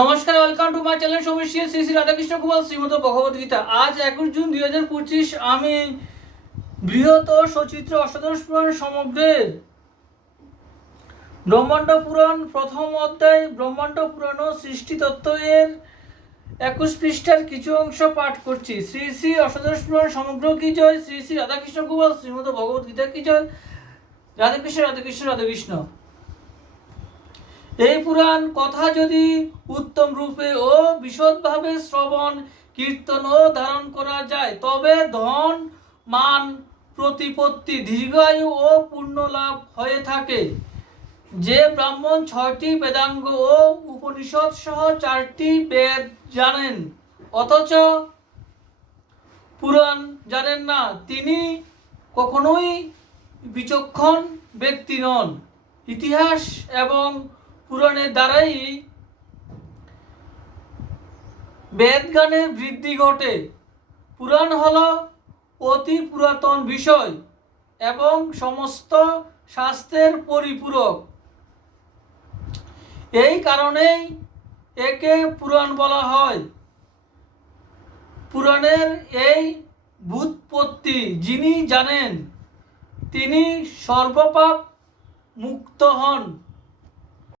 নমস্কার, welcome to my channel সৌমিশিয়া শ্রী শ্রী রাধাকৃষ্ণ গোপাল শ্রীমদ ভগবদ গীতা। আজ 21 জুন 2025 আমি বৃহৎ ও সচিত্র অষ্টাদশ পুরাণ সমগ্রের ব্রহ্মাণ্ড পুরাণ প্রথম অধ্যায় ব্রহ্মাণ্ড পুরাণ ও সৃষ্টি তত্ত্ব এর 21 পৃষ্ঠার কিছু অংশ পাঠ করছি। শ্রী শ্রী অষ্টাদশ পুরাণ সমগ্র কি জয়, শ্রী শ্রী রাধাকৃষ্ণ গোপাল শ্রীমদ ভগবদ গীতা কি জয়। রাধাকৃষ্ণ রাধাকৃষ্ণ রাধাকৃষ্ণ। এই পুরাণ কথা যদি উত্তম রূপে ও বিশদভাবে শ্রবণ কীর্তন ও ধারণ করা যায় তবে ধন মান প্রতিপত্তি দীর্ঘায়ু ও পুণ্য লাভ হয়ে থাকে। যে ব্রাহ্মণ 6টি বেদাঙ্গ ও উপনিষদ সহ 4টি বেদ জানেন অথচ পুরাণ জানেন না, তিনি কখনোই বিচক্ষণ ব্যক্তি নন। ইতিহাস এবং পুরাণের দ্বারাই বেদজ্ঞানের বৃদ্ধি ঘটে। পুরাণ হল অতি পুরাতন বিষয় এবং সমস্ত শাস্ত্রের পরিপূরক। এই কারণেই একে পুরাণ বলা হয়। পুরাণের এই ব্যুৎপত্তি যিনি জানেন তিনি সর্বপাপ মুক্ত হন।